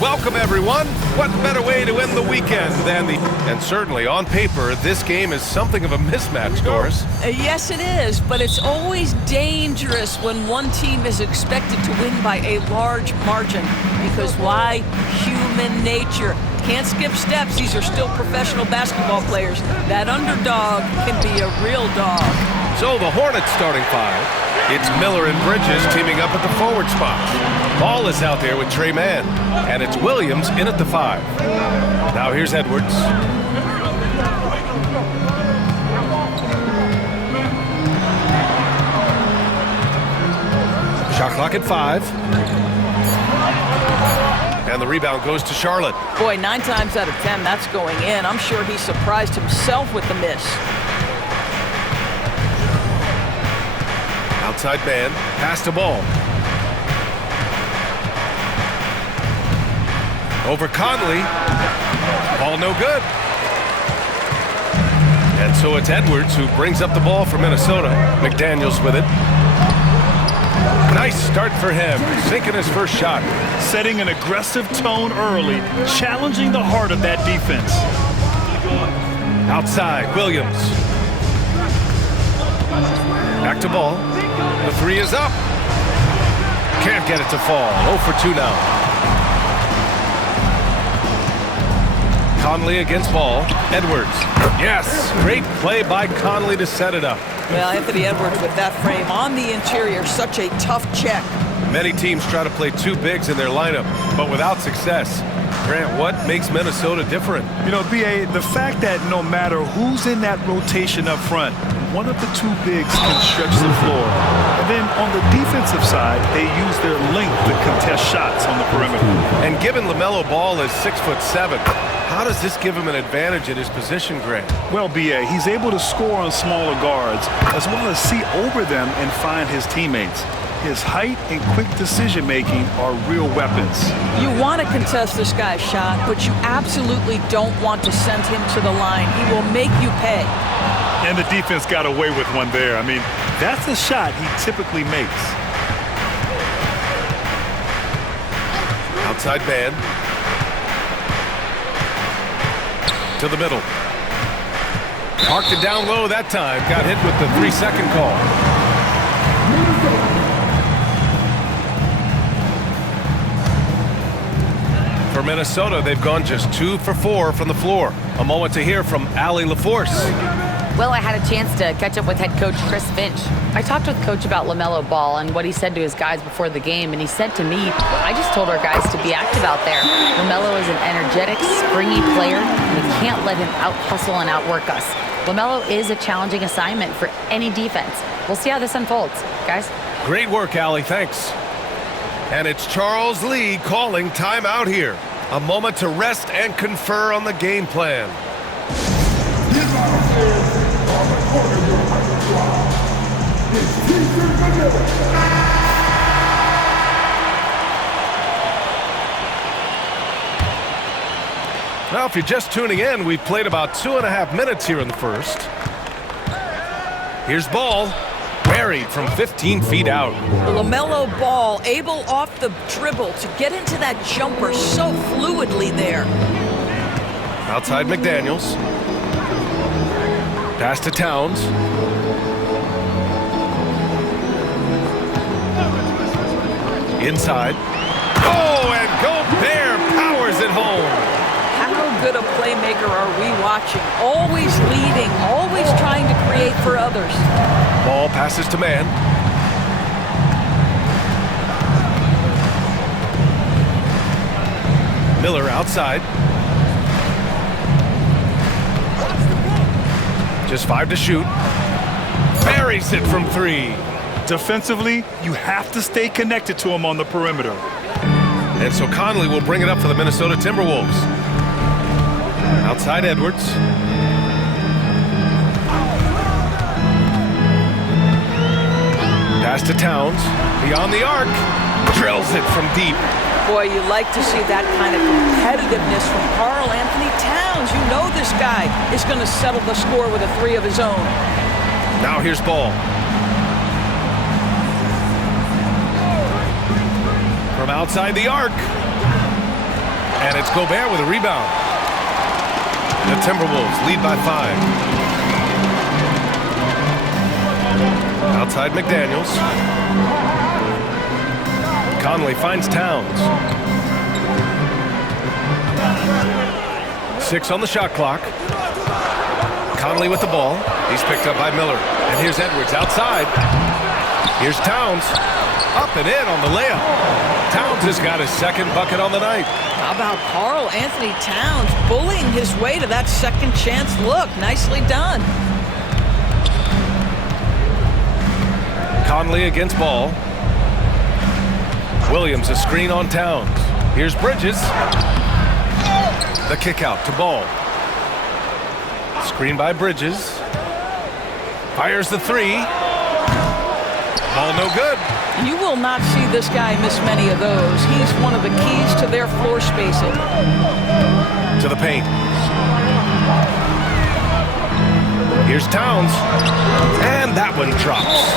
Welcome, everyone. What better way to end the weekend than the... And certainly, on paper, this game is something of a mismatch, Doris. Yes, it is, but it's always dangerous when one team is expected to win by a large margin. Because why? Human nature. Can't skip steps. These are still professional basketball players. That underdog can be a real dog. So the Hornets starting five. It's Miller and Bridges teaming up at the forward spot. Ball is out there with Trey Mann. And it's Williams in at the 5. Now here's Edwards. Shot clock at 5. And the rebound goes to Charlotte. Boy, 9 times out of 10, that's going in. I'm sure he surprised himself with the miss. Outside man, pass the ball. Over Conley. Ball no good. And so it's Edwards who brings up the ball for Minnesota. McDaniels with it. Nice start for him, sinking his first shot. Setting an aggressive tone early, challenging the heart of that defense. Outside, Williams. Back to ball. The 3 is up. Can't get it to fall. 0 for 2 now. Conley against ball. Edwards. Yes, great play by Conley to set it up. Well, Anthony Edwards with that frame on the interior, such a tough check. Many teams try to play 2 bigs in their lineup, but without success. Grant, what makes Minnesota different? You know, B.A., the fact that no matter who's in that rotation up front, one of the 2 bigs can stretch the floor. And then on the defensive side, they use their length to contest shots on the perimeter. And given LaMelo Ball is 6'7", how does this give him an advantage in his position, Grant? Well, B.A., he's able to score on smaller guards as well as see over them and find his teammates. His height and quick decision-making are real weapons. You want to contest this guy's shot, but you absolutely don't want to send him to the line. He will make you pay. And the defense got away with one there. I mean, that's a shot he typically makes. Outside man. To the middle. Parked it down low that time. Got hit with the 3-second call. For Minnesota, they've gone just 2 for 4 from the floor. A moment to hear from Allie LaForce. Well, I had a chance to catch up with head coach Chris Finch. I talked with coach about LaMelo Ball and what he said to his guys before the game, and he said to me, I just told our guys to be active out there. LaMelo is an energetic, springy player, and we can't let him out-hustle and outwork us. LaMelo is a challenging assignment for any defense. We'll see how this unfolds, guys. Great work, Allie. Thanks. And it's Charles Lee calling timeout here. A moment to rest and confer on the game plan. Now, if you're just tuning in, we've played about 2.5 minutes here in the first. Here's Ball. Buried from 15 feet out. LaMelo Ball able off the dribble to get into that jumper so fluidly there. Outside McDaniels. Pass to Towns. Inside. Oh, and Gobert powers it home. How good a playmaker are we watching? Always leading, always trying to create for others. Ball passes to man. Miller outside. Just 5 to shoot. Buries it from 3. Defensively, you have to stay connected to him on the perimeter. And so Conley will bring it up for the Minnesota Timberwolves. Outside Edwards. Pass to Towns. Beyond the arc. Drills it from deep. Boy, you like to see that kind of competitiveness from Karl Anthony Towns. You know this guy is going to settle the score with a 3 of his own. Now here's Ball. From outside the arc. And it's Gobert with a rebound. The Timberwolves lead by 5. Outside McDaniels. Conley finds Towns. 6 on the shot clock. Conley with the ball. He's picked up by Miller. And here's Edwards outside. Here's Towns. Up and in on the layup. Towns has got his second bucket on the night. How about Karl Anthony Towns bullying his way to that second chance look? Nicely done. Conley against Ball. Williams a screen on Towns. Here's Bridges. The kick out to Ball. Screen by Bridges. Fires the 3. Ball no good. You will not see this guy miss many of those. He's one of the keys to their floor spacing. To the paint. Here's Towns. And that one drops.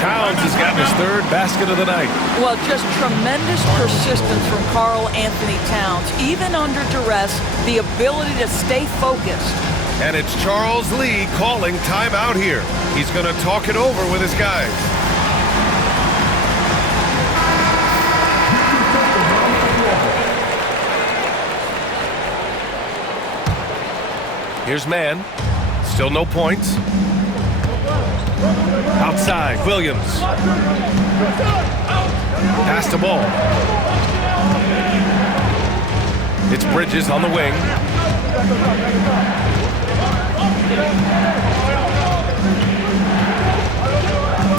Towns has gotten his 3rd basket of the night. Well, just tremendous persistence from Karl Anthony Towns. Even under duress, the ability to stay focused. And it's Charles Lee calling timeout here. He's going to talk it over with his guys. Here's Mann. Still no points. Outside, Williams. Pass to Ball. It's Bridges on the wing.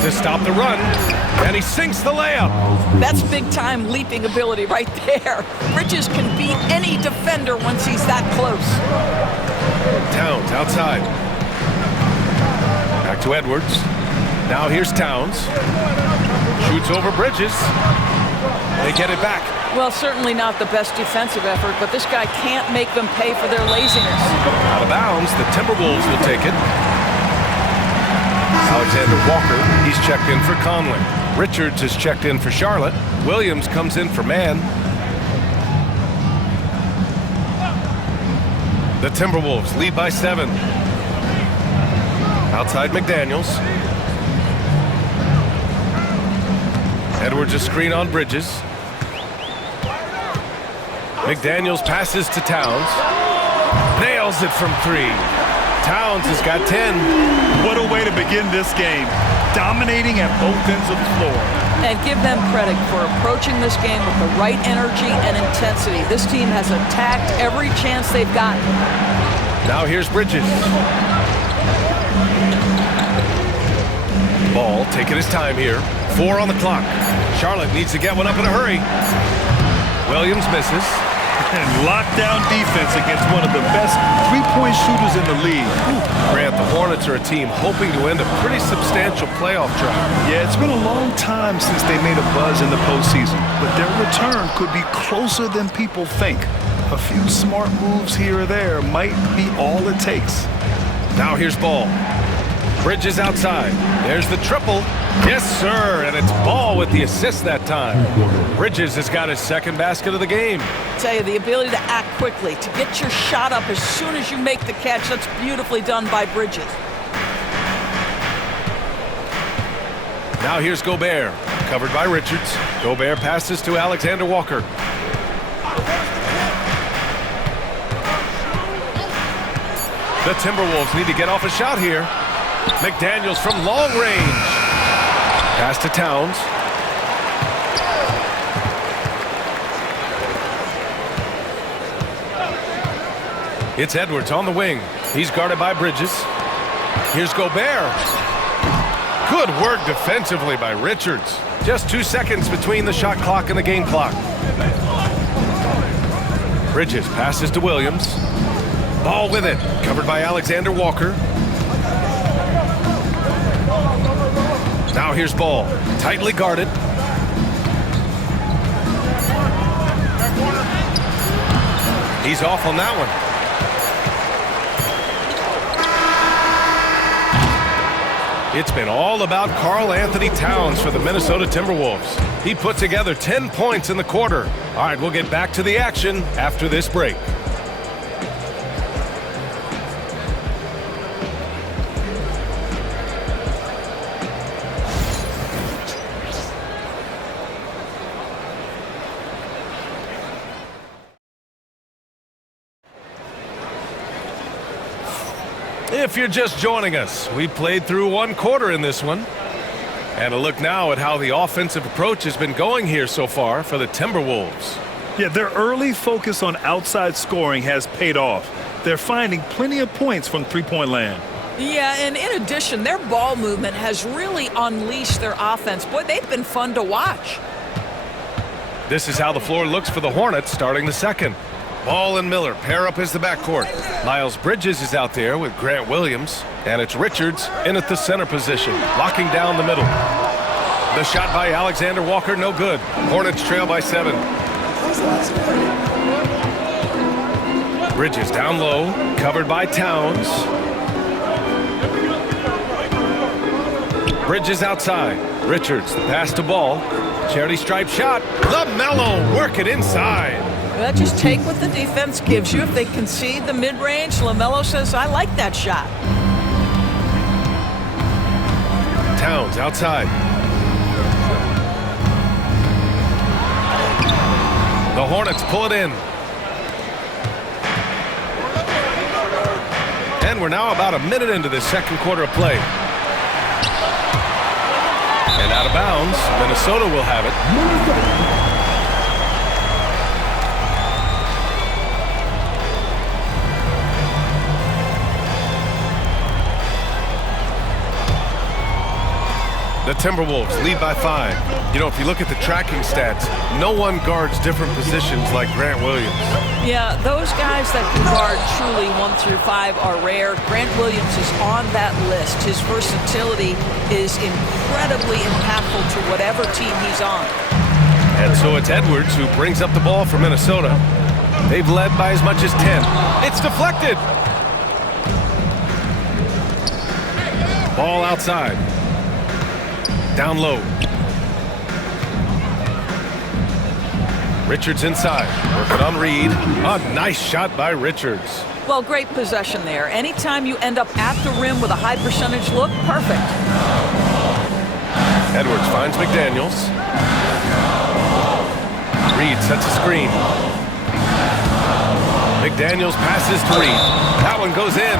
To stop the run, and he sinks the layup. That's big-time leaping ability right there. Bridges can beat any defender once he's that close. Towns outside. Back to Edwards. Now here's Towns. Shoots over Bridges. They get it back. Well, certainly not the best defensive effort, but this guy can't make them pay for their laziness. Out of bounds, the Timberwolves will take it. Alexander Walker, he's checked in for Conley. Richards is checked in for Charlotte. Williams comes in for Mann. The Timberwolves lead by 7. Outside McDaniels. Edwards a screen on Bridges. McDaniels passes to Towns. Nails it from 3. Towns has got 10. What a way to begin this game. Dominating at both ends of the floor. And give them credit for approaching this game with the right energy and intensity. This team has attacked every chance they've gotten. Now here's Bridges. Ball taking his time here. 4 on the clock. Charlotte needs to get one up in a hurry. Williams misses. And lockdown defense against one of the best three-point shooters in the league. Grant, the Hornets are a team hoping to end a pretty substantial playoff drive. Yeah, it's been a long time since they made a buzz in the postseason, but their return could be closer than people think. A few smart moves here or there might be all it takes. Now here's Ball. Bridges outside. There's the triple. Yes, sir, and it's Ball with the assist that time. Bridges has got his 2nd basket of the game. I tell you, the ability to act quickly, to get your shot up as soon as you make the catch, that's beautifully done by Bridges. Now here's Gobert, covered by Richards. Gobert passes to Alexander Walker. The Timberwolves need to get off a shot here. McDaniels from long range. Pass to Towns. It's Edwards on the wing. He's guarded by Bridges. Here's Gobert. Good work defensively by Richards. Just 2 seconds between the shot clock and the game clock. Bridges passes to Williams. Ball with it. Covered by Alexander Walker. Now here's Ball. Tightly guarded. He's off on that one. It's been all about Karl Anthony Towns for the Minnesota Timberwolves. He put together 10 points in the quarter. All right, we'll get back to the action after this break. If you're just joining us, we played through one quarter in this one. And a look now at how the offensive approach has been going here so far for the Timberwolves. Yeah, their early focus on outside scoring has paid off. They're finding plenty of points from three-point land. Yeah, and in addition, their ball movement has really unleashed their offense. Boy, they've been fun to watch. This is how the floor looks for the Hornets starting the second. Ball and Miller pair up as the backcourt. Miles Bridges is out there with Grant Williams, and it's Richards in at the center position, locking down the middle. The shot by Alexander Walker, no good. Hornets trail by 7. Bridges down low, covered by Towns. Bridges outside. Richards, the pass to Ball. Charity stripe shot. LaMelo working inside. Well, just take what the defense gives you. If they concede the mid-range, LaMelo says, I like that shot. Towns outside. The Hornets pull it in. And we're now about a minute into this second quarter of play. And out of bounds, Minnesota will have it. The Timberwolves lead by 5. You know, if you look at the tracking stats, no one guards different positions like Grant Williams. Yeah, those guys that can guard truly 1 through 5 are rare. Grant Williams is on that list. His versatility is incredibly impactful to whatever team he's on. And so it's Edwards who brings up the ball for Minnesota. They've led by as much as 10. It's deflected. Ball outside. Down low. Richards inside. Working on Reed. A nice shot by Richards. Well, great possession there. Anytime you end up at the rim with a high percentage look, perfect. Edwards finds McDaniels. Reed sets a screen. McDaniels passes to Reed. That one goes in.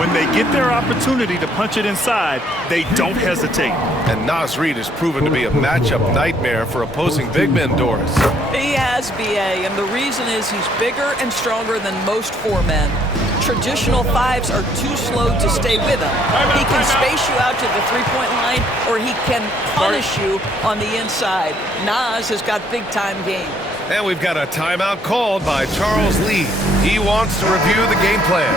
When they get their opportunity to punch it inside, they don't hesitate. And Naz Reid has proven to be a matchup nightmare for opposing big men, Doris. He has, B.A., and the reason is he's bigger and stronger than most 4 men. Traditional 5s are too slow to stay with him. He can space you out to the three-point line, or he can punish you on the inside. Naz has got big-time game. And we've got a timeout called by Charles Lee. He wants to review the game plan.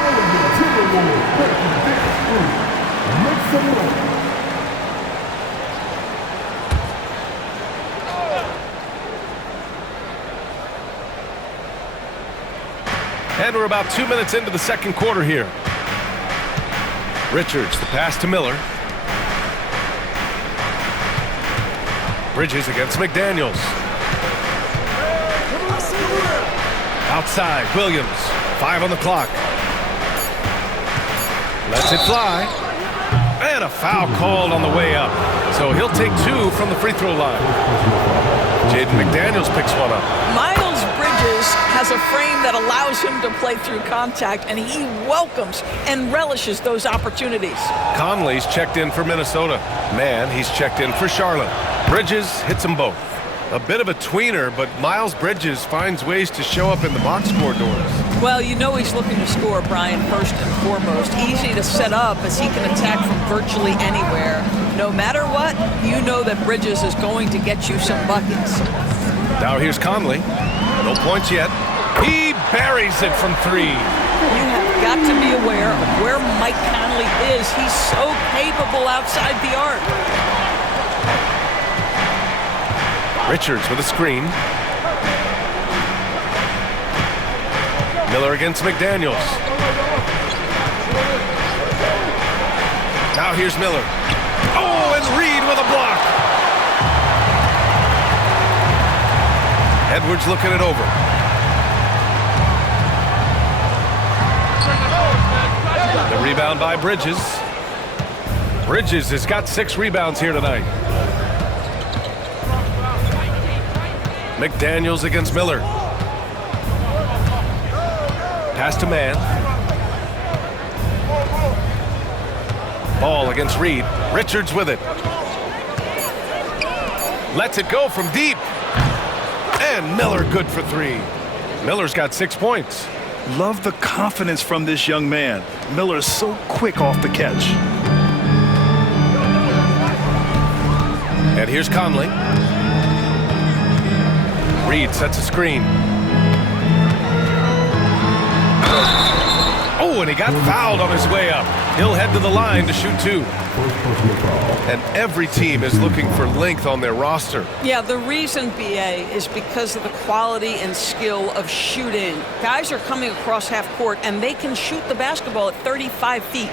And we're about 2 minutes into the second quarter here. Richards, the pass to Miller. Bridges against McDaniels. Outside, Williams. 5 on the clock. Lets it fly. And a foul called on the way up. So he'll take 2 from the free throw line. Jaden McDaniels picks one up. Miles Bridges has a frame that allows him to play through contact, and he welcomes and relishes those opportunities. Conley's checked in for Minnesota. Man, he's checked in for Charlotte. Bridges hits them both. A bit of a tweener, but Miles Bridges finds ways to show up in the box score, Doris. Well, you know he's looking to score, Brian, first and foremost. Easy to set up as he can attack from virtually anywhere. No matter what, you know that Bridges is going to get you some buckets. Now here's Conley. No points yet. He buries it from 3. You have got to be aware of where Mike Conley is. He's so capable outside the arc. Richards with a screen. Miller against McDaniels. Now here's Miller. Oh, and Reed with a block. Edwards looking it over. The rebound by Bridges. Bridges has got 6 rebounds here tonight. McDaniels against Miller. Pass to man. Ball against Reed. Richards with it. Lets it go from deep. And Miller good for 3. Miller's got 6 points. Love the confidence from this young man. Miller is so quick off the catch. And here's Conley. Reed sets a screen. Oh, and he got fouled on his way up. He'll head to the line to shoot 2. And every team is looking for length on their roster. Yeah, the reason, BA, is because of the quality and skill of shooting. Guys are coming across half court, and they can shoot the basketball at 35 feet.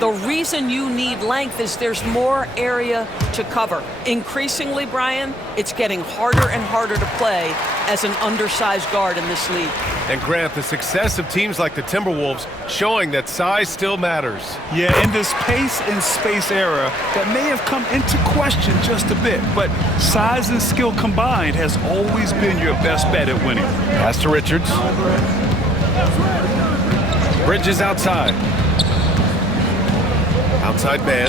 The reason you need length is there's more area to cover. Increasingly, Brian, it's getting harder and harder to play as an undersized guard in this league. And Grant, the success of teams like the Timberwolves showing that size still matters. Yeah, in this pace and space era, that may have come into question just a bit, but size and skill combined has always been your best bet at winning. Pass to Richards. Bridges outside. Outside man.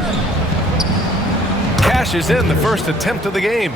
Cashes in the first attempt of the game.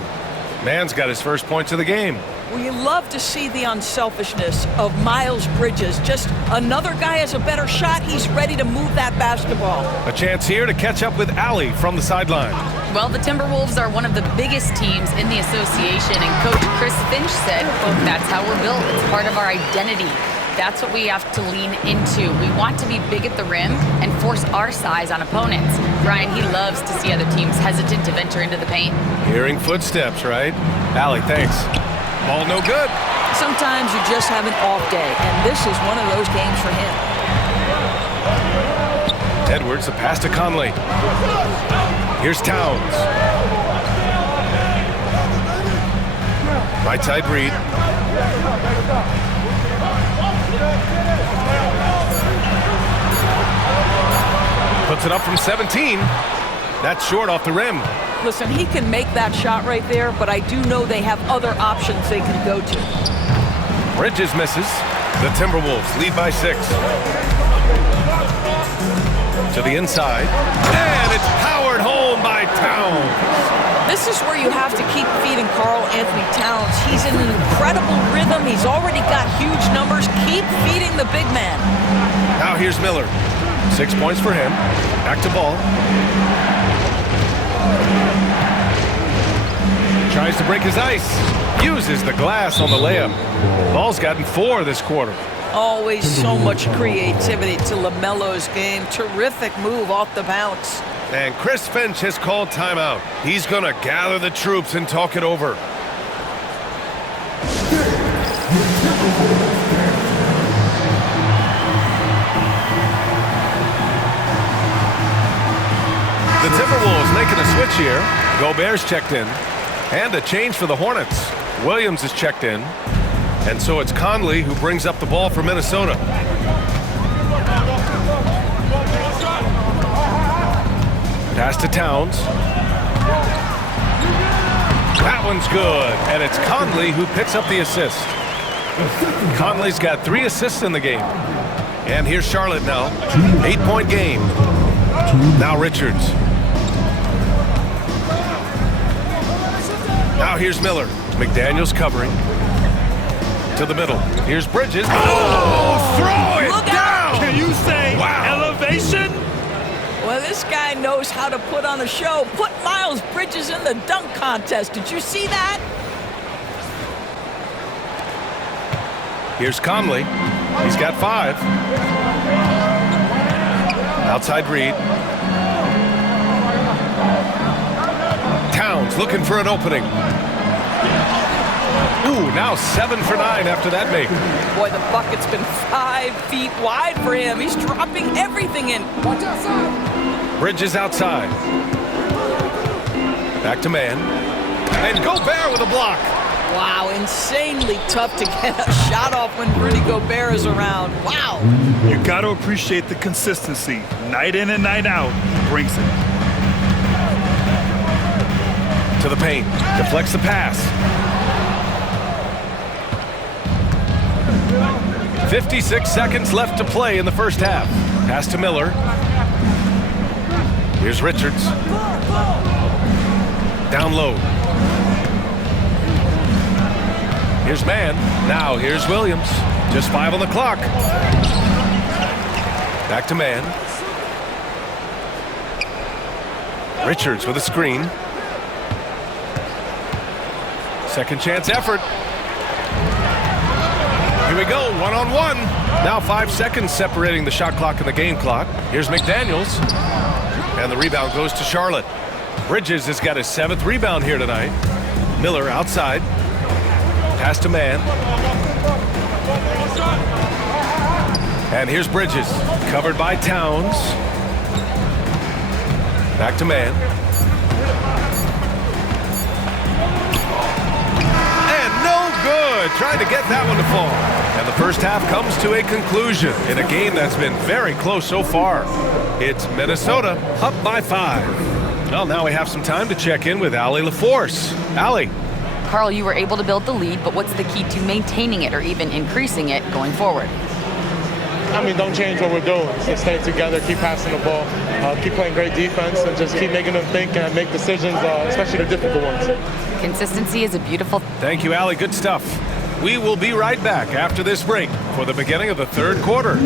Man's got his first points of the game. Well, you love to see the unselfishness of Miles Bridges. Just another guy has a better shot. He's ready to move that basketball. A chance here to catch up with Allie from the sideline. Well, the Timberwolves are one of the biggest teams in the association, and Coach Chris Finch said, quote, "That's how we're built. It's part of our identity. That's what we have to lean into. We want to be big at the rim and force our size on opponents." Brian, he loves to see other teams hesitant to venture into the paint. Hearing footsteps, right? Allie, thanks. Ball no good. Sometimes you just have an off day, and this is one of those games for him. Edwards, the pass to Conley. Here's Towns. Right side Reed. Puts it up from 17. That's short off the rim. Listen, he can make that shot right there, but I do know they have other options they can go to. Bridges misses. The Timberwolves lead by 6. To the inside. And it's powered home by Towns. This is where you have to keep feeding Karl Anthony Towns. He's in an incredible rhythm. He's already got huge numbers. Keep feeding the big man. Now here's Miller. 6 points for him. Back to ball. Tries to break his ice. Uses the glass on the layup. Ball's gotten 4 this quarter. Always so much creativity to LaMelo's game. Terrific move off the bounce. And Chris Finch has called timeout. He's going to gather the troops and talk it over. The Timberwolves making a switch here. Gobert's checked in. And a change for the Hornets. Williams is checked in. And so it's Conley who brings up the ball for Minnesota. Pass to Towns. That one's good. And it's Conley who picks up the assist. Conley's got 3 assists in the game. And here's Charlotte now. 8-point game. Now Richards. Now here's Miller. McDaniels covering. To the middle. Here's Bridges. Oh, throw it down! Can you say wow. Elevation? Well, this guy knows how to put on a show. Put Miles Bridges in the dunk contest. Did you see that? Here's Conley. He's got 5. Outside Reed. Towns looking for an opening. Ooh, now 7 for 9 after that make. Boy, the bucket's been 5 feet wide for him. He's dropping everything in. Bridges outside. Back to man. And Gobert with a block. Wow, insanely tough to get a shot off when Rudy Gobert is around. Wow. You got to appreciate the consistency. Night in and night out, he brings it. To the paint. Deflects the pass. 56 seconds left to play in the first half. Pass to Miller. Here's Richards. Down low. Here's man. Now here's Williams. Just 5 on the clock. Back to man. Richards with a screen. Second chance effort. Here we go, one-on-one. Now 5 seconds separating the shot clock and the game clock. Here's McDaniels. And the rebound goes to Charlotte. Bridges has got his 7th rebound here tonight. Miller outside. Pass to man. And here's Bridges. Covered by Towns. Back to man. And no good. Trying to get that one to fall. And the first half comes to a conclusion in a game that's been very close so far. It's Minnesota up by 5. Well, now we have some time to check in with Allie LaForce. Allie. Carl, you were able to build the lead, but what's the key to maintaining it or even increasing it going forward? I mean, don't change what we're doing. Just stay together, keep passing the ball, keep playing great defense, and just keep making them think and make decisions, especially the difficult ones. Consistency is a beautiful... Thank you, Allie. Good stuff. We will be right back after this break for the beginning of the third quarter.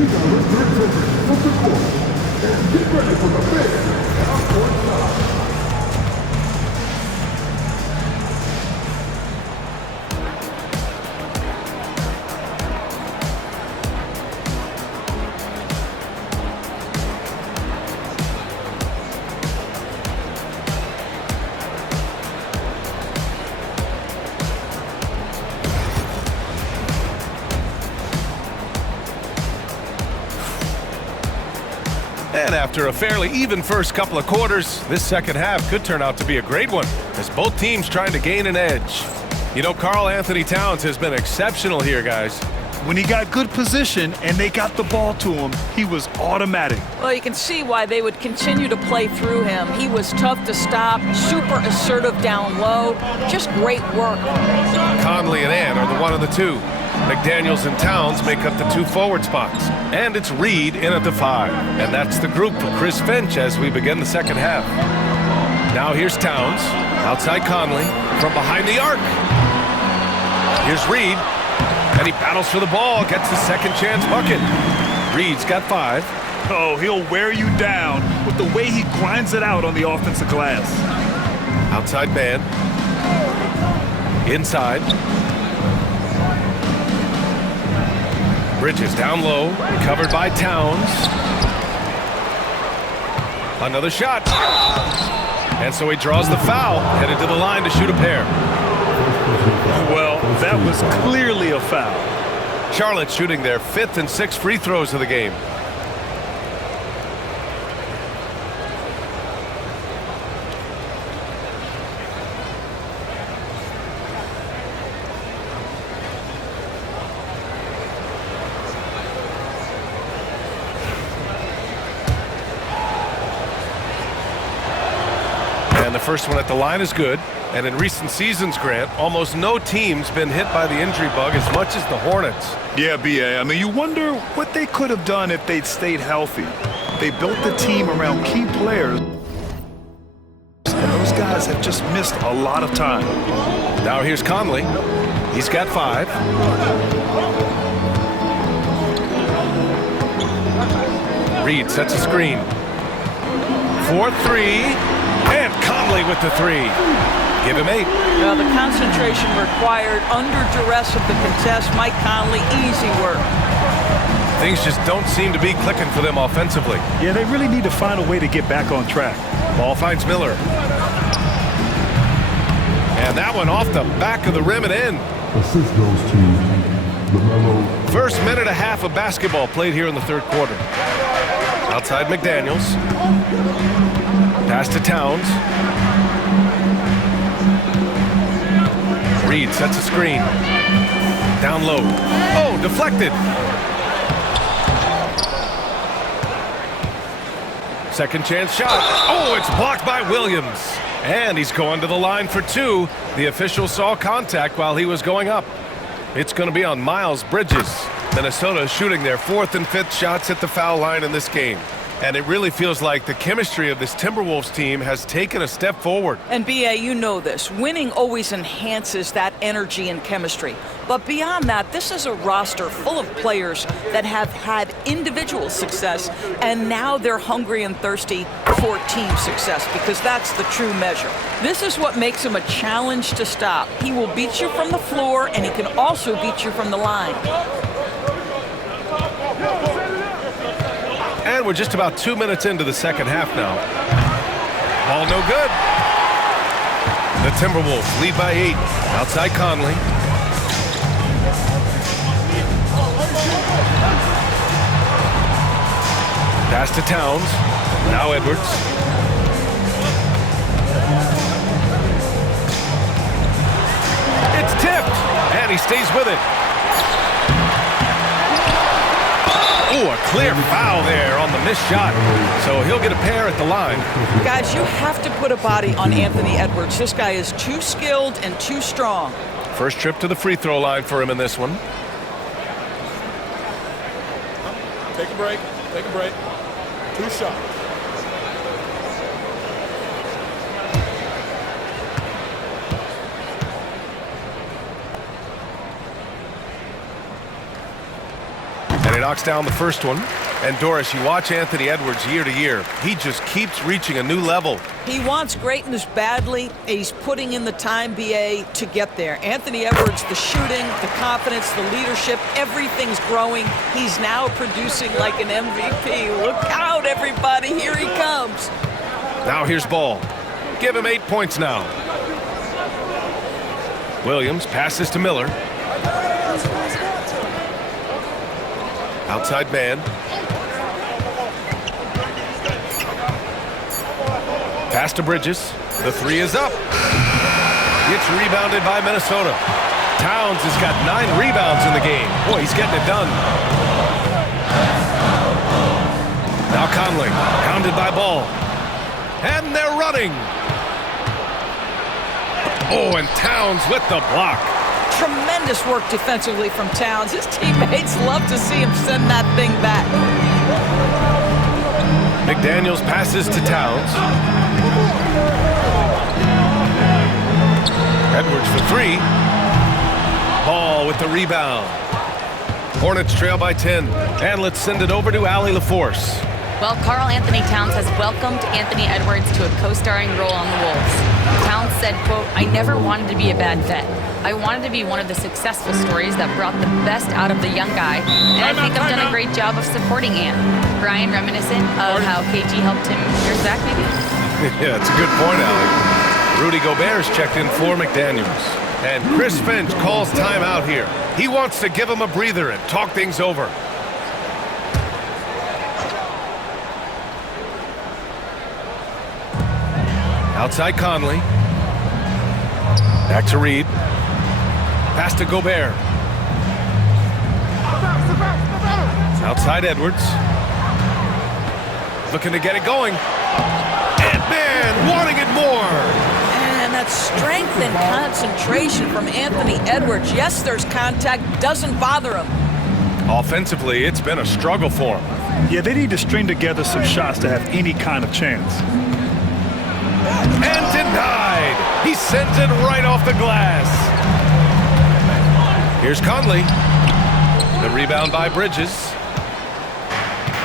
And after a fairly even first couple of quarters, this second half could turn out to be a great one as both teams trying to gain an edge. You know, Karl Anthony Towns has been exceptional here, guys. When he got good position and they got the ball to him, he was automatic. Well, you can see why they would continue to play through him. He was tough to stop, super assertive down low, just great work. Conley and Ann are the 1 and the 2. McDaniels and Towns make up the 2 forward spots. And it's Reed in at the 5. And that's the group for Chris Finch as we begin the second half. Now here's Towns, outside Conley, from behind the arc. Here's Reed, and he battles for the ball, gets the second chance bucket. Reed's got 5. Oh, he'll wear you down with the way he grinds it out on the offensive glass. Outside man. Inside. Bridges down low, covered by Towns. Another shot. And so he draws the foul, headed to the line to shoot a pair. Well, that was clearly a foul. Charlotte shooting their 5th and 6th free throws of the game. And the first one at the line is good. And in recent seasons, Grant, almost no team's been hit by the injury bug as much as the Hornets. Yeah, B.A. I mean, you wonder what they could have done if they'd stayed healthy. They built the team around key players, and those guys have just missed a lot of time. Now here's Conley. He's got 5. Reed sets a screen. 4-3, and Conley with the 3. Give him 8. Well, the concentration required under duress of the contest. Mike Conley, easy work. Things just don't seem to be clicking for them offensively. Yeah, they really need to find a way to get back on track. Ball finds Miller. And that one off the back of the rim and in. Assist goes to LaMelo. First minute and a half of basketball played here in the third quarter. Outside McDaniels. Pass to Towns. Reed sets a screen. Down low. Oh, deflected. Second chance shot. Oh, it's blocked by Williams. And he's going to the line for two. The official saw contact while he was going up. It's going to be on Miles Bridges. Minnesota shooting their fourth and fifth shots at the foul line in this game. And it really feels like the chemistry of this Timberwolves team has taken a step forward. And B.A., you know this. Winning always enhances that energy and chemistry. But beyond that, this is a roster full of players that have had individual success, and now they're hungry and thirsty for team success, because that's the true measure. This is what makes him a challenge to stop. He will beat you from the floor, and he can also beat you from the line. And we're just about 2 minutes into the second half now. Ball no good. The Timberwolves lead by 8. Outside Conley. Pass to Towns. Now Edwards. It's tipped. And he stays with it. Ooh, a clear foul there on the missed shot. So he'll get a pair at the line. Guys, you have to put a body on Anthony Edwards. This guy is too skilled and too strong. First trip to the free throw line for him in this one. Take a break. Take a break. 2 shots. And he knocks down the first one. And Doris, you watch Anthony Edwards year to year. He just keeps reaching a new level. He wants greatness badly. He's putting in the time, B.A., to get there. Anthony Edwards, the shooting, the confidence, the leadership, everything's growing. He's now producing like an MVP. Look out, everybody. Here he comes. Now here's Ball. Give him 8 points now. Williams passes to Miller. Outside man. Pass to Bridges. The three is up. It's rebounded by Minnesota. Towns has got 9 rebounds in the game. Boy, he's getting it done. Now Conley, pounded by Ball. And they're running. Oh, and Towns with the block. Tremendous work defensively from Towns. His teammates love to see him send that thing back. McDaniels passes to Towns. Edwards for 3. Ball with the rebound. Hornets trail by 10. And let's send it over to Allie LaForce. Well, Karl Anthony Towns has welcomed Anthony Edwards to a co-starring role on the Wolves. Towns said, quote, "I never wanted to be a bad vet. I wanted to be one of the successful stories that brought the best out of the young guy, and I think I've done a great job of supporting Ant." Brian, reminiscent of how KG helped him years back, maybe? Yeah, it's a good point, Allie. Rudy Gobert's checked in for McDaniels. And Chris Finch calls timeout here. He wants to give him a breather and talk things over. Outside Conley. Back to Reed. Pass to Gobert. Outside Edwards. Looking to get it going. And man, wanting it more. And that strength and concentration from Anthony Edwards. Yes, there's contact. Doesn't bother him. Offensively, it's been a struggle for him. Yeah, they need to string together some shots to have any kind of chance. And denied. He sends it right off the glass. Here's Conley. The rebound by Bridges.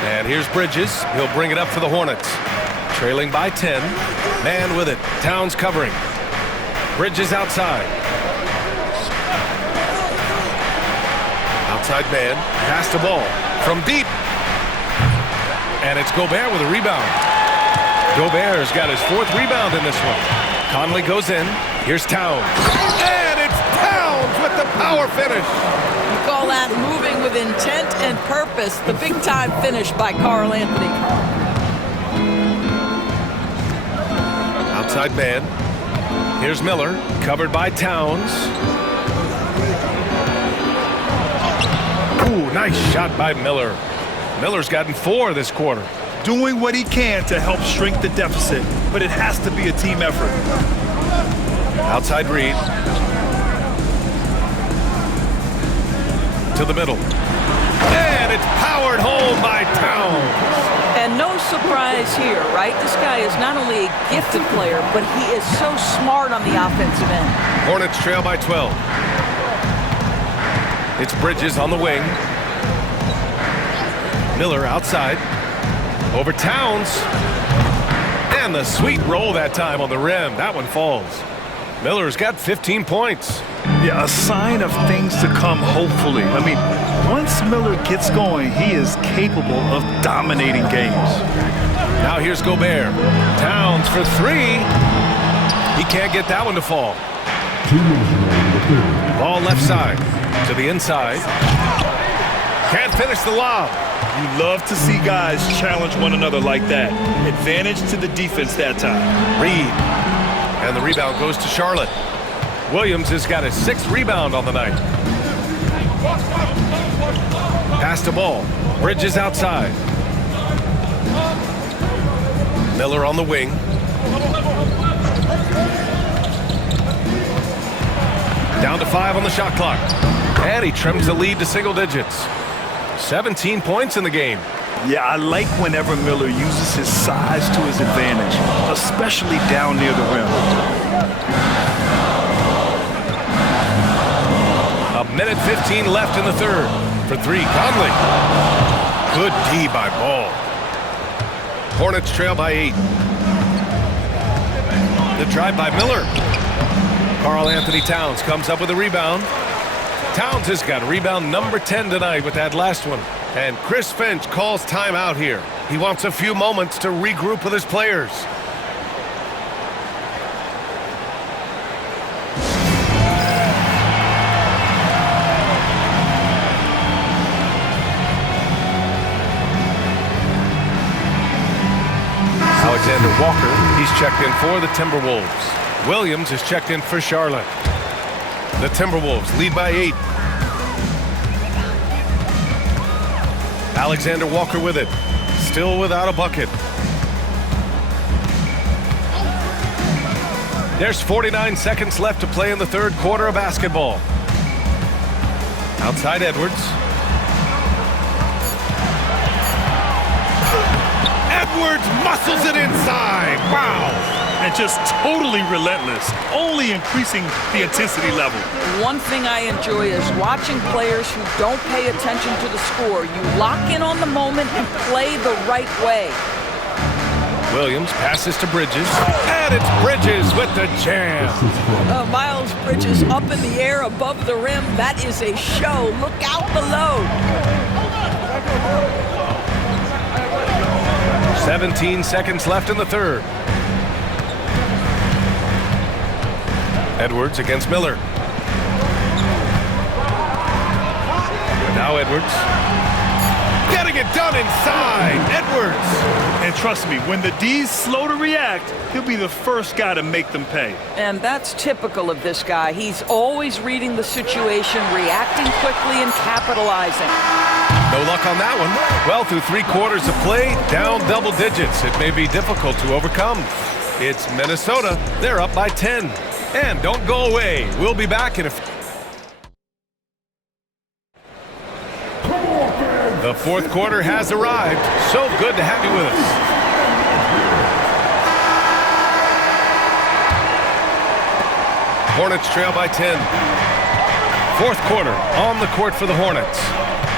And here's Bridges. He'll bring it up for the Hornets. Trailing by 10. Man with it. Towns covering. Bridges outside. Outside man. Pass the ball. From deep. And it's Gobert with a rebound. Gobert's got his 4th rebound in this one. Conley goes in. Here's Towns. And it's Towns with the power finish. You call that moving with intent and purpose. The big-time finish by Karl Anthony. Outside man. Here's Miller, covered by Towns. Ooh, nice shot by Miller. Miller's gotten 4 this quarter. Doing what he can to help shrink the deficit, but it has to be a team effort. Outside Reed. To the middle. And it's powered home by Towns. And no surprise here, right? This guy is not only a gifted player, but he is so smart on the offensive end. Hornets trail by 12. It's Bridges on the wing. Miller outside. Over Towns. And the sweet roll that time on the rim. That one falls. Miller's got 15 points. Yeah, a sign of things to come, hopefully. I mean, once Miller gets going, he is capable of dominating games. Now here's Gobert. Towns for 3. He can't get that one to fall. Ball left side to the inside. Can't finish the lob. You love to see guys challenge one another like that. Advantage to the defense that time. Reed. And the rebound goes to Charlotte. Williams has got his 6th rebound on the night. Pass to ball. Bridges outside. Miller on the wing. Down to 5 on the shot clock. And he trims the lead to single digits. 17 points in the game. Yeah, I like whenever Miller uses his size to his advantage, especially down near the rim. A minute 15 left in the third. For 3, Conley. Good D by Ball. Hornets trail by 8. The drive by Miller. Karl Anthony Towns comes up with a rebound. Towns has got rebound number 10 tonight with that last one. And Chris Finch calls timeout here. He wants a few moments to regroup with his players. Alexander Walker, he's checked in for the Timberwolves. Williams is checked in for Charlotte. The Timberwolves lead by 8. Alexander Walker with it. Still without a bucket. There's 49 seconds left to play in the third quarter of basketball. Outside Edwards. Edwards muscles it inside. Wow. And just totally relentless, only increasing the intensity level. One thing I enjoy is watching players who don't pay attention to the score. You lock in on the moment and play the right way. Williams passes to Bridges, and it's Bridges with the jam. Miles Bridges up in the air above the rim. That is a show. Look out below. 17 seconds left in the third. Edwards against Miller. Now Edwards. Getting it done inside. Edwards. And trust me, when the D's slow to react, he'll be the first guy to make them pay. And that's typical of this guy. He's always reading the situation, reacting quickly, and capitalizing. No luck on that one. Well, through 3 quarters of play, down double digits. It may be difficult to overcome. It's Minnesota. They're up by 10. And don't go away. We'll be back in a few. The fourth quarter has arrived. So good to have you with us. Hornets trail by 10. Fourth quarter on the court for the Hornets.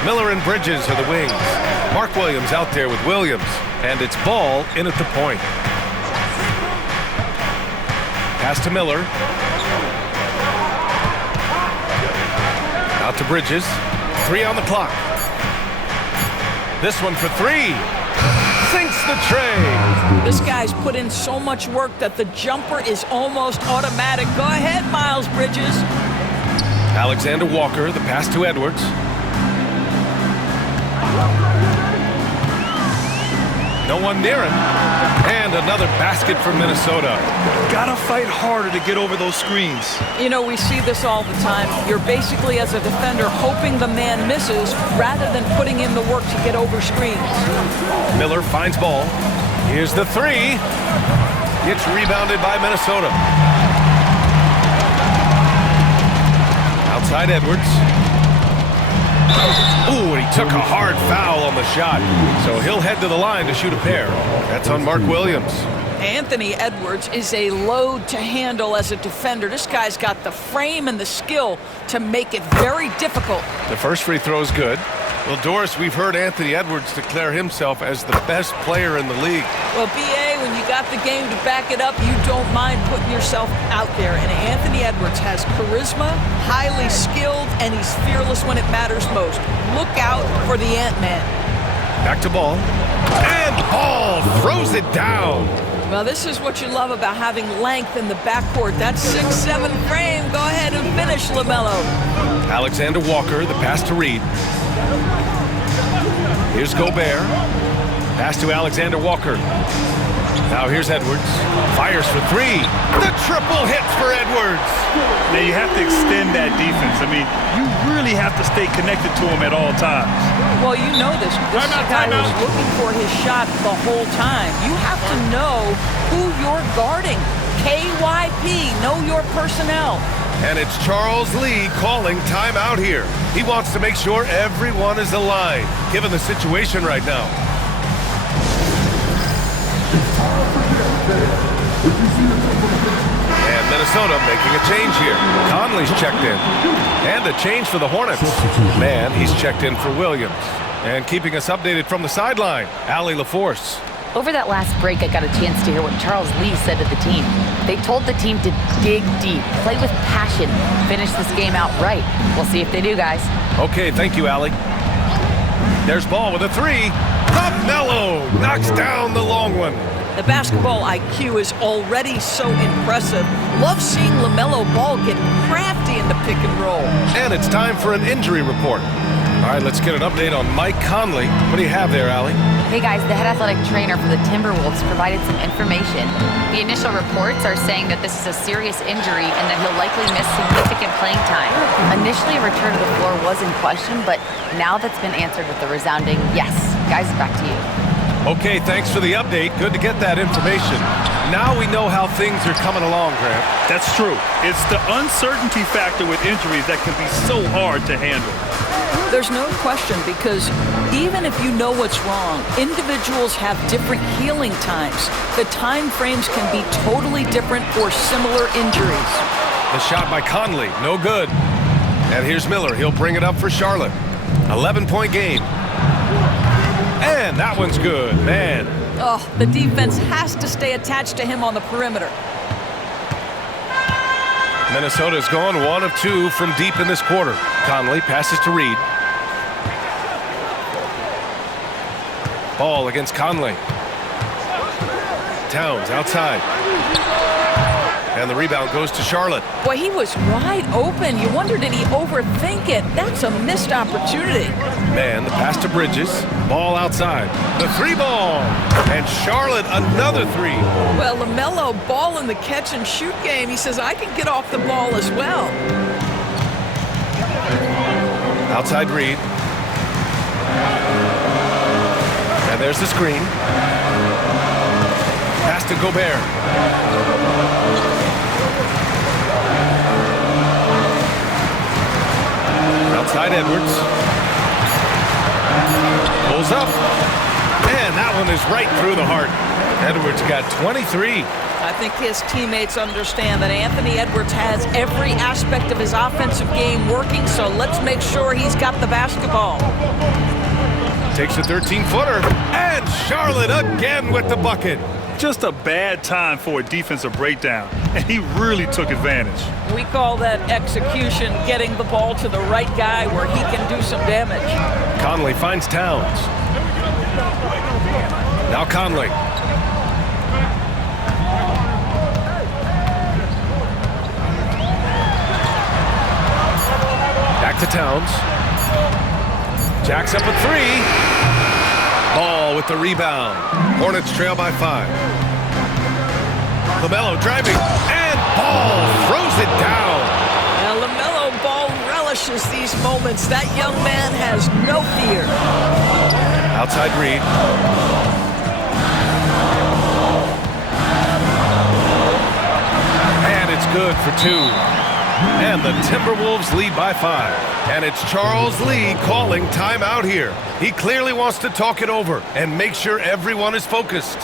Miller and Bridges are the wings. Mark Williams out there with Williams. And it's Ball in at the point. Pass to Miller. Out to Bridges. 3 on the clock. This one for 3. Sinks the tray. This guy's put in so much work that the jumper is almost automatic. Go ahead, Miles Bridges. Alexander Walker, the pass to Edwards. No one near him. And another basket for Minnesota. Gotta fight harder to get over those screens. You know, we see this all the time. You're basically, as a defender, hoping the man misses rather than putting in the work to get over screens. Miller finds ball. Here's the three. Gets rebounded by Minnesota. Outside Edwards. Ooh, and he took a hard foul on the shot. So he'll head to the line to shoot a pair. That's on Mark Williams. Anthony Edwards is a load to handle as a defender. This guy's got the frame and the skill to make it very difficult. The first free throw is good. Well, Doris, we've heard Anthony Edwards declare himself as the best player in the league. Well, B.A., when you got the game to back it up, you don't mind putting yourself out there. And Anthony Edwards has charisma, highly skilled, and he's fearless when it matters most. Look out for the Ant-Man. Back to Ball. And Ball throws it down. Well, this is what you love about having length in the backcourt. That 6'7" frame. Go ahead and finish, LaMelo. Alexander Walker, the pass to Reed. Here's Gobert. Pass to Alexander Walker. Now here's Edwards. Fires for three. The triple hits for Edwards. Now you have to extend that defense. I mean, you really have to stay connected to him at all times. Well, you know this. This guy was looking for his shot the whole time. You have to know who you're guarding. KYP, know your personnel. And it's Charles Lee calling timeout here. He wants to make sure everyone is aligned, given the situation right now. And Minnesota making a change here. Conley's checked in. And a change for the Hornets. Man, he's checked in for Williams. And keeping us updated from the sideline, Allie LaForce. Over that last break, I got a chance to hear what Charles Lee said to the team. They told the team to dig deep, play with passion, finish this game out right. We'll see if they do, guys. Okay, thank you, Allie. There's Ball with a three. LaMelo knocks down the long one. The basketball IQ is already so impressive. Love seeing LaMelo Ball get crafty in the pick and roll. And it's time for an injury report. All right, let's get an update on Mike Conley. What do you have there, Allie? Hey guys, the head athletic trainer for the Timberwolves provided some information. The initial reports are saying that this is a serious injury and that he'll likely miss significant playing time. Initially, a return to the floor was in question, but now that's been answered with a resounding yes. Guys, back to you. Okay, thanks for the update. Good to get that information. Now we know how things are coming along, Grant. That's true. It's the uncertainty factor with injuries that can be so hard to handle. There's no question, because even if you know what's wrong, individuals have different healing times. The time frames can be totally different for similar injuries. The shot by Conley, no good. And here's Miller. He'll bring it up for Charlotte. 11-point game. And that one's good, man. Oh, the defense has to stay attached to him on the perimeter. Minnesota's gone 1 of 2 from deep in this quarter. Conley passes to Reed. Ball against Conley. Towns outside. And the rebound goes to Charlotte. Boy, he was wide open. You wonder, did he overthink it? That's a missed opportunity. Man, the pass to Bridges. Ball outside. The three ball. And Charlotte another three. Well, LaMelo Ball in the catch and shoot game. He says, I can get off the ball as well. Outside Reed. And there's the screen. Pass to Gobert. Outside Edwards. Pulls up. And that one is right through the heart. Edwards got 23. I think his teammates understand that Anthony Edwards has every aspect of his offensive game working, so let's make sure he's got the basketball. Takes a 13-footer. And Charlotte again with the bucket. Just a bad time for a defensive breakdown, and he really took advantage. We call that execution, getting the ball to the right guy where he can do some damage. Conley finds Towns. Now Conley. Back to Towns. Jacks up a three. Ball with the rebound. Hornets trail by 5. LaMelo driving, and Ball throws it down. Now, LaMelo Ball relishes these moments. That young man has no fear. Outside Reed. And it's good for 2. And the Timberwolves lead by 5. And it's Charles Lee calling timeout here. He clearly wants to talk it over and make sure everyone is focused.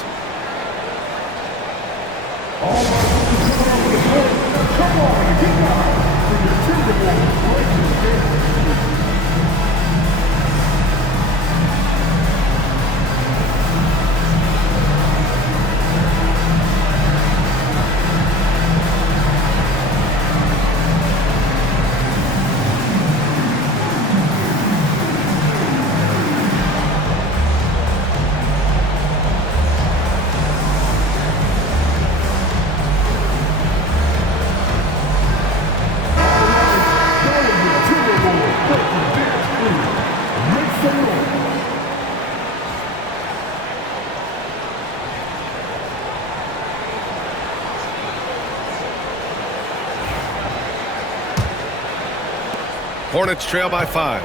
Hornets trail by 5.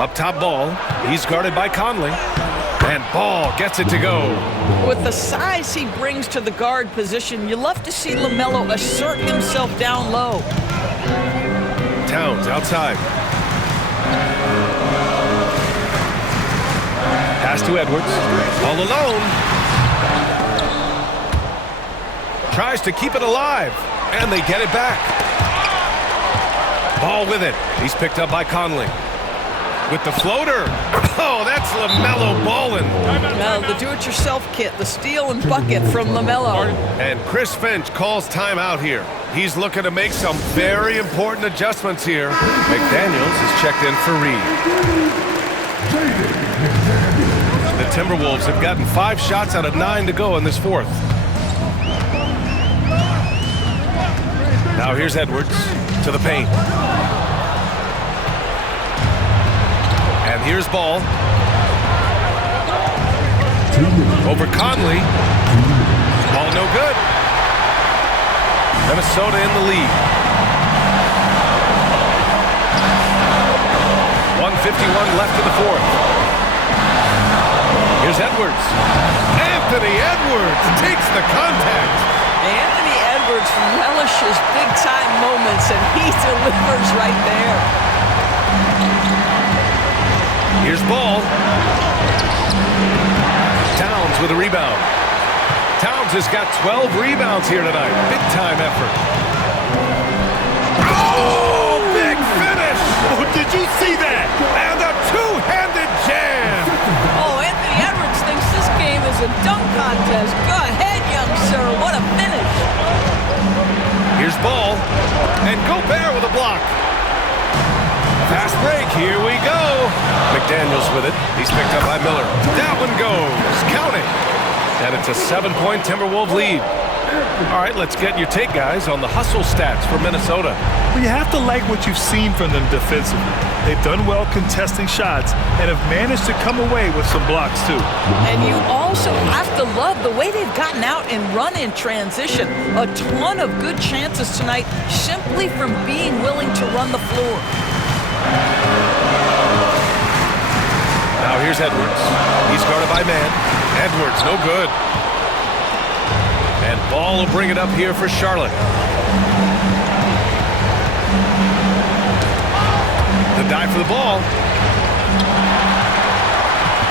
Up top Ball. He's guarded by Conley. And Ball gets it to go. With the size he brings to the guard position, you love to see LaMelo assert himself down low. Towns outside. Pass to Edwards. All alone. Tries to keep it alive. And they get it back. Ball with it. He's picked up by Conley. With the floater. Oh, that's LaMelo ballin'. Well, the do-it-yourself kit, the steal and bucket from LaMelo. And Chris Finch calls timeout here. He's looking to make some very important adjustments here. McDaniels is checked in for Reed. The Timberwolves have gotten 5 shots out of 9 to go in this fourth. Now here's Edwards to the paint. And here's Ball. Over Conley. Ball no good. Minnesota in the lead. 1:51 left in the fourth. Here's Edwards. Anthony Edwards takes the contact. Anthony Edwards relishes big-time moments, and he delivers right there. Here's Ball. Towns with a rebound. Towns has got 12 rebounds here tonight. Big-time effort. Oh, big finish! Oh, did you see that? And a two-handed jam! Oh, Anthony Edwards thinks this game is a dunk contest. Go ahead, young sir. What a finish. Here's Ball. And Gobert with a block. Fast break. Here we go. McDaniels with it. He's picked up by Miller. That one goes. Count it. And it's a 7-point Timberwolves lead. All right, let's get your take, guys, on the hustle stats for Minnesota. Well, you have to like what you've seen from them defensively. They've done well contesting shots and have managed to come away with some blocks, too. And you also have to love the way they've gotten out and run in transition. A ton of good chances tonight simply from being willing to run the floor. Now here's Edwards. He's guarded by man. Edwards, no good. And Ball will bring it up here for Charlotte. The dive for the ball.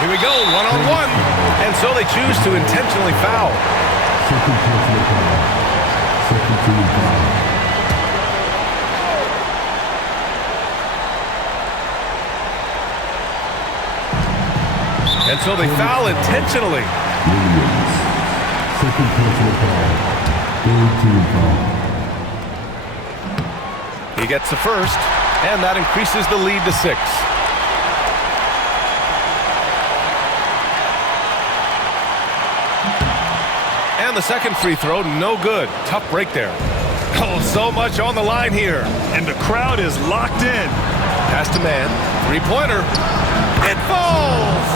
Here we go, one-on-one. And so they choose to intentionally foul. Second personal foul. Second team foul. And so they foul intentionally. Williams. Second personal foul. Third team foul. He gets the first, and that increases the lead to 6. And the second free throw, no good. Tough break there. Oh, so much on the line here. And the crowd is locked in. Pass to man. Three-pointer. It falls!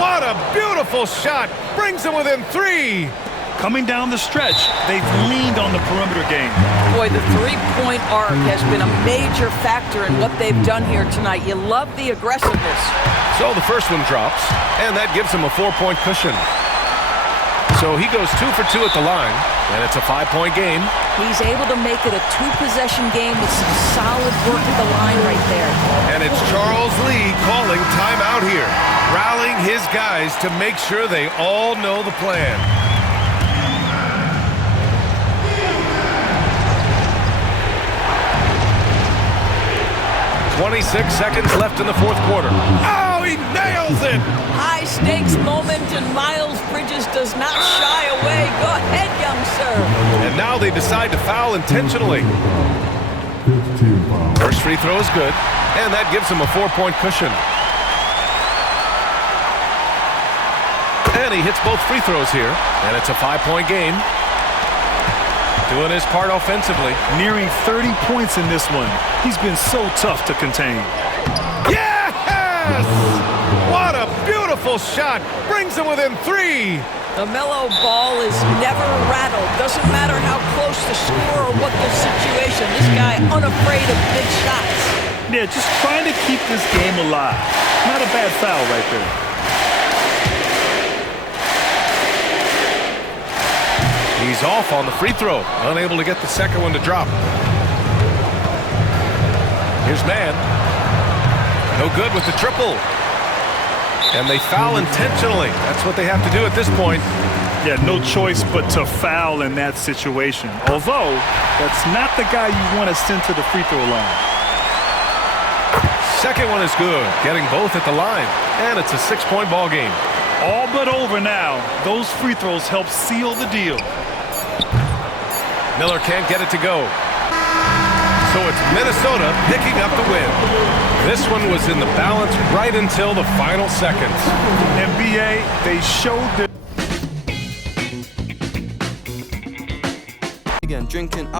What a beautiful shot! Brings them within 3. Coming down the stretch, they've leaned on the perimeter game. Boy, the three-point arc has been a major factor in what they've done here tonight. You love the aggressiveness. So the first one drops, and that gives him a 4-point cushion. So he goes 2 for 2 at the line, and it's a 5-point game. He's able to make it a 2-possession game with some solid work at the line right there. And it's Charles Lee calling timeout here, rallying his guys to make sure they all know the plan. 26 seconds left in the fourth quarter. Oh, he nails it! High-stakes moment, and Miles Bridges does not shy away. Go ahead, young sir. And now they decide to foul intentionally. 15 foul. First free throw is good, and that gives him a 4-point cushion. And he hits both free throws here, and it's a 5-point game. Doing his part offensively. Nearing 30 points in this one. He's been so tough to contain. Yes! What a beautiful shot. Brings him within 3. The LaMelo Ball is never rattled. Doesn't matter how close the score or what the situation. This guy unafraid of big shots. Yeah, just trying to keep this game alive. Not a bad foul right there. He's off on the free throw. Unable to get the second one to drop. Here's Man. No good with the triple. And they foul intentionally. That's what they have to do at this point. Yeah, no choice but to foul in that situation. Although, that's not the guy you want to send to the free throw line. Second one is good. Getting both at the line. And it's a 6-point ball game. All but over now. Those free throws help seal the deal. Miller can't get it to go. So it's Minnesota picking up the win. This one was in the balance right until the final seconds. NBA, they showed their... Again, drinking